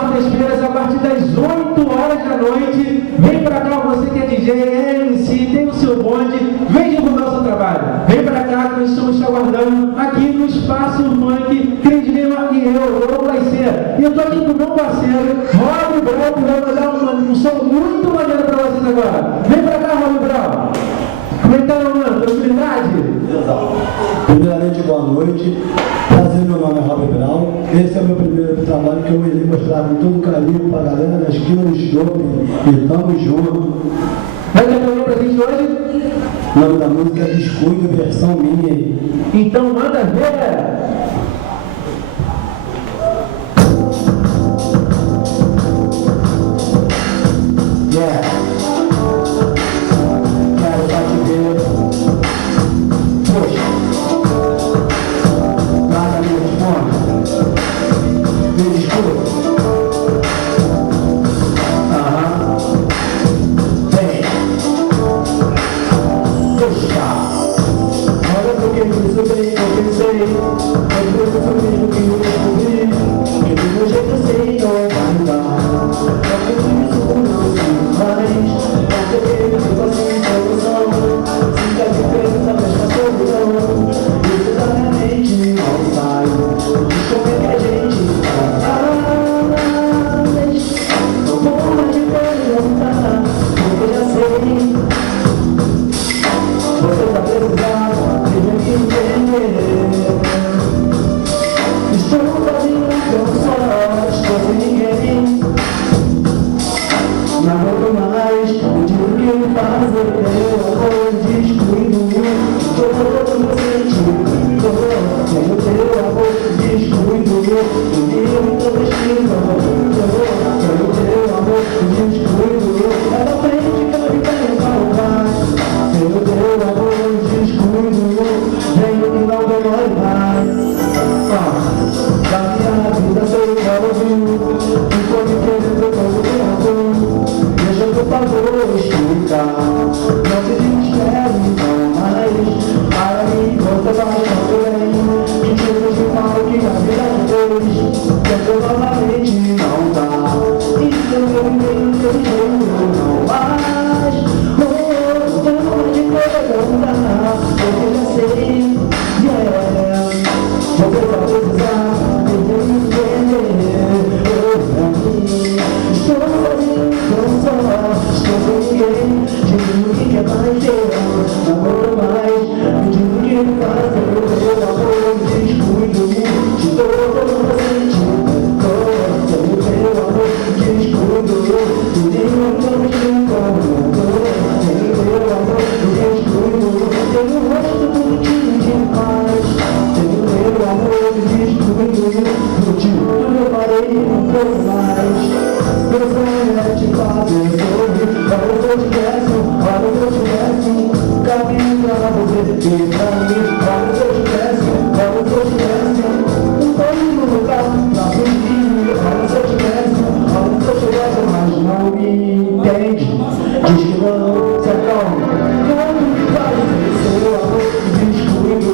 quartas-feiras, a partir das 8 horas da noite. Vem pra cá, você que é DJ, MC, tem o seu bonde, vem divulgar o seu trabalho. Vem pra cá que nós estamos te aguardando aqui no Espaço Funk, Cris Lima e eu vai ser. E eu tô aqui com o meu parceiro, Rob Brown, que vai mandar um som muito maneiro pra vocês agora. Vem pra cá, Rob Brown. Como é que tá, meu mano? Tranquilidade? Primeiramente, boa noite. Prazer, meu nome é Rob Brown. Esse é o meu primeiro trabalho que eu irei mostrar com todo carinho pra galera da esquina do shopping. E tamo junto. Vai ter alguém pra gente hoje? O nome da música é Descuido, versão minha. Então manda ver! Yeah. Quero te ver. Poxa. Nada me responde. Me desculpa. Vem. Poxa. Olha porque isso bem, eu pensei. Mas você foi mesmo que eu descobri. Que do meu jeito eu sei, não vai dar. Só que isso não se faz. Mas eu quero que você tenha solução. Sinta a diferença, presta solidão. Isso da minha mente não sai. Diz como é que a gente faz. Não vou mais te perguntar, porque eu já sei. Você tá precisando, tenho que entender. Estou sozinho, eu só estou sem ninguém. Não aguento mais, não digo o que fazer. Eu vou descuido, todo meu sentimento. Sem o teu amor, descuido, eu tô vestido. Sem o teu amor, descuido, é da frente que eu me tenho pra roubar. Sem o teu amor, descuido, venho que não demore mais. Da minha vida sou igualzinho, e tô me querendo todo tempo. Deixa eu, por favor, explicar. Não se desespere, não mais. Para mim, você vai estar bem. Que tipos de mal que a vida fez. Tento novamente, não dá. Isso eu me jeito, não mais. Oh, eu não vou te perguntar, porque eu já sei. Yeah. Você vai precisar, eu vou entender. Estou sozinho, não só, estou sem ninguém. Digo que quer mais eu, não aguento mais. Me diz o que fazer, meu amor, descuido de todo o meu sentimento. Sem o teu amor, descuido, e nenhum não me incomodou. Sem o teu amor, descuido, tenho um rosto bonitinho demais. Sem o teu amor, descuido, por ti tudo eu parei um pouco mais. Meu sonho é te fazer sorrir. Olha se eu tivesse, olha se eu tivesse um caminho pra você e pra mim. Olha se eu tivesse, olha se eu tivesse um caminho no lugar pra fugir. Olha se eu tivesse, mas não me entende. Diz que não se acalma. Quando me faz seu amor, descuido.